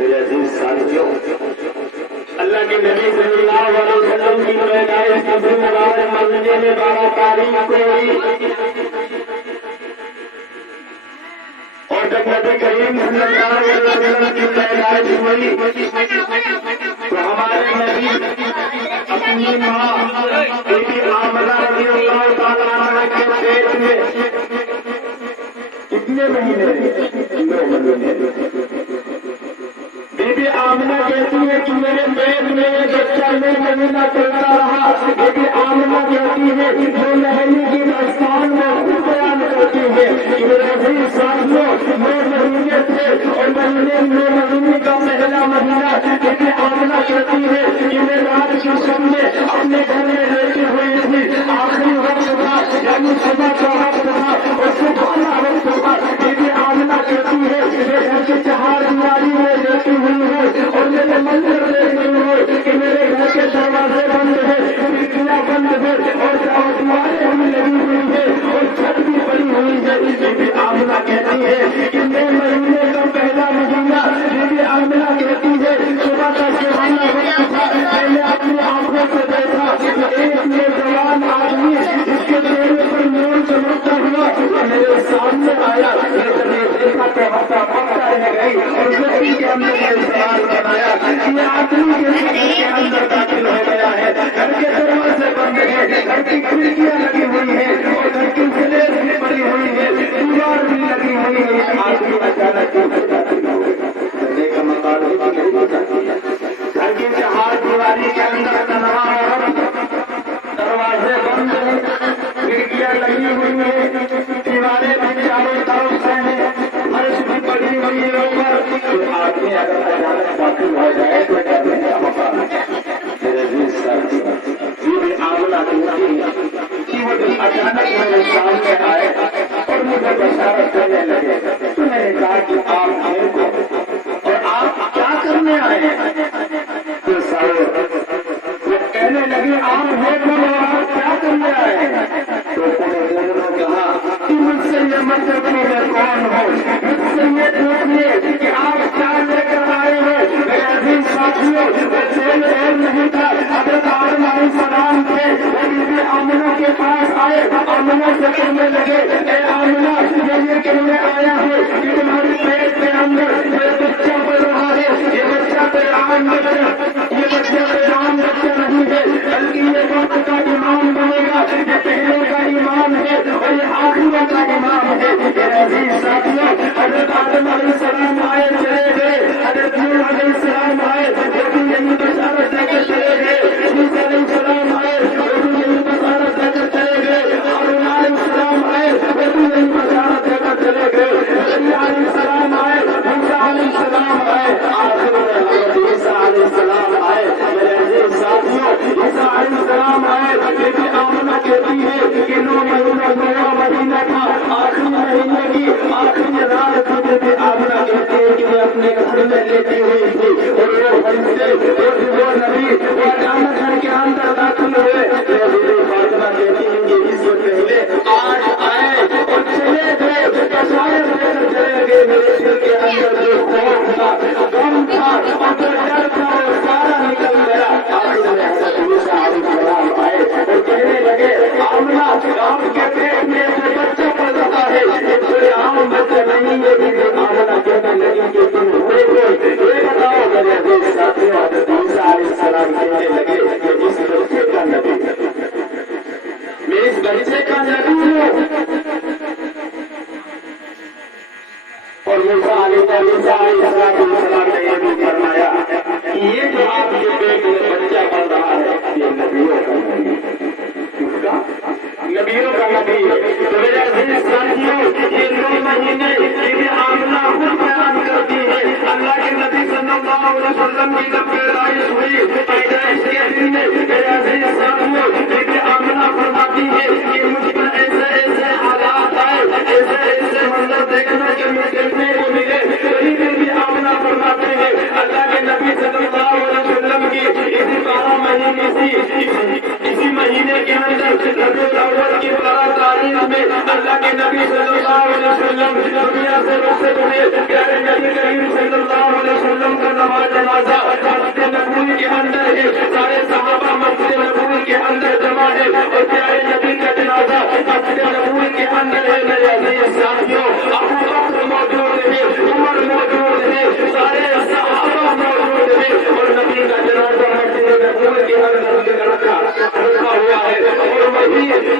میرے عزیز ساتھیوں، اللہ کے نبی صلی اللہ علیہ وسلم کی پیدائش ابو مبارک مدینے میں 12 تاریخ کو ہوئی، اور جب نبی کریم صلی اللہ علیہ وسلم کی پیدائش ہوئی تو ہمارے نبی اپنی ماں بی بی آمنہ رضی اللہ تعالیٰ عنہا کے پیٹ میں کتنے مہینے 9 مہینے بی بی آمنہ کہتی ہے کہ میرے پیٹ میں بچہ 9 مہینہ چلتا رہا. بی بی آمنہ کہتی ہے کہ 2 مہینے کی داستان میں خود بیان کرتی ہے کہ میرے عزیز ساتھیوں 9 مہینے تھے اور 9 مہینے کا پہلا مہینہ بی بی آمنہ کہتی ہے کہ میں رات کی شب میں اپنے گھر میں لیٹی ہوئی تھی. آخری وقت تھا یعنی صبح کا وقت تھا اور صبح کا وقت تھا. بی بی آمنہ کہتی ہے میں گھر کے چہار دیواری میں لیٹی ہوئی ہوں اور میرے منظر دیکھ رہی ہوں کہ میرے گھر کے دروازے بند ہیں، کھڑکیاں بند ہیں اور دیواریں ہمیں لگی ہوئی ہیں اور چھت بھی پڑی ہوئی ہے. بی بی آمنہ کہتی ہے کہ 9 مہینے کا پہلا مہینہ. بی بی آمنہ کہتی ہے صبح کا سہانا وقت تھا. میں نے اپنی آنکھوں سے دیکھا کہ ایک نوجوان آدمی جس کے چہرے پر نور چمکتا ہوا میرے سامنے آیا. میں جب یہ دیکھا تو ہفتہ رہ گئی اور زمین کے اندر یہ سوال بنایا کہ یہ آدمی کے اندر داخل ہو گیا ہے. گھر کے دروازے بند ہیں، گھر کی کھڑکیاں لگی ہوئی ہیں اور گھر کی سلیب بھی بنی ہوئی ہے، دیوار بھی لگی ہوئی ہے. آدمی اچانک کرنے کا مقام نہیں ہوتا. گھر کی چہار دیواری کے اندر دروازے بند ہیں، کھڑکیاں لگی ہوئی ہیں، دیواریں بھی چاروں طرف سے ہیں، فرش بھی پڑی ہوئی ہے اوپر. آدمی اگر اچانک داخل ہو جائے تو ڈرنے کا مقام ہے. میرے عزیز ساتھی، بی بی آمنہ کہتی ہے کہ وہ اچانک میرے سامنے آئے اور مجھے بشارت کرنے لگے. تو میں نے کہا کہ آپ آئے کو اور آپ کیا کرنے آئے ہیں؟ تو سارے وہ کہنے لگے آپ ہے کون اور آپ کیا کرنے آئے ہیں؟ تو انہوں نے کہا کہ مجھ سے یہ مت پوچھیے میں کون ہوں، مجھ سے یہ پوچھیے کہ آپ کیا لے کر آئے ہیں. میرے عزیز ساتھیوں، وہ جیل اور نہیں تھا. حضرت آدم علیہ السلام تھے، وہ بی بی آمنہ کے پاس آئے. آمنہ سے کہنے لگے اے آمنہ میں یہ کہنے آیا ہوں کہ تمہاری پیٹ کے اندر یہ بچہ بڑھ رہا ہے. یہ بچہ کوئی عام بچہ، یہ بچہ کوئی عام بچہ نہیں ہے بلکہ یہ وقت کا امام بنے گا. یہ پہلے کا امام ہے اور یہ آخری کا امام ہے. میرے عزیز ساتھیوں، حضرت آدم علیہ السلام آئے چلے گئے، حضرت نوح علیہ السلام آئے وہ بھی یہی بشارت دے کر چلے گئے، عیسیٰ علیہ السلام آئے وہ بھی یہی بشارت دے کر چلے گئے، ہارون علیہ السلام آئے وہ بھی یہی بشارت دے کر چلے گئے، زکریا علیہ السلام آئے، موسیٰ علیہ السلام آئے، آخر میں حضرت عیسیٰ علیہ السلام آئے. میرے عزیز ساتھیوں، عیسیٰ علیہ السلام آئے. بی بی آمنہ کہتی ہے کہ 9 مہینہ تھا. آخری مہینے کی آخری رات کو بی بی آمنہ کہتی ہے کہ میں اپنے گھر میں لیٹی ہوئی تھی اور وہ فرشتے وہ نبی وہ اچانک گھر کے اندر داخل ہوئے. بی بی فاطمہ کہتی ہے کہ اس سے پہلے آج آئے اور چلے گئے، بشارت دے کر چلے گئے. میرے دل کے اندر جو خوف تھا، غم تھا اور جو ڈر تھا وہ سارا نکل گیا. آخر میں حضرت عیسیٰ علیہ السلام آئے اور کہنے لگے آمنہ آپ کے پیٹ میں جو بچہ پڑ رہا ہے یہ کوئی عام بچہ نہیں ہے. بی بی آمنہ کہنے لگی کہ تم ہوئے کوئی یہ بتاؤ. میرے عزیز ساتھیوں، حضرت عیسیٰ علیہ السلام کہنے لگے کہ اس بچے کا نبی میں اس بچے کا نبی ہوں. اور موسیٰ علیہ السلام نے یہ بھی فرمایا کہ یہ جو آپ کے پیٹ میں بچہ پڑ رہا ہے یہ نبیوں کا نبی ہے. کس کا؟ نبیوں کا نبی ہے. تو میرے عزیز ساتھیوں، یہ 9 مہینے بی بی آمنہ خود بیان کرتی ہے. اللہ کے نبی صلی اللہ علیہ وسلم کی جب پیدائش ہوئی پیدائش کے دن میں میرے عزیز ساتھیوں بی بی آمنہ فرماتی ہے کہ مجھ پر ایسے ایسے حالات آئے، ایسے ایسے منظر دیکھنے کے دیکھنے کو ملے. وہی بی بی آمنہ فرماتے ہیں اللہ کے نبی صلی اللہ علیہ وسلم کی اسی 12 مہینے اسی مہینے کے اندر ربیع الاول کی 12 تاریخ میں اللہ کے نبی صلی اللہ علیہ وسلم دنیا سے رخصت ہوئے. پیارے نبی کریم صلی اللہ علیہ وسلم کا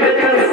10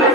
10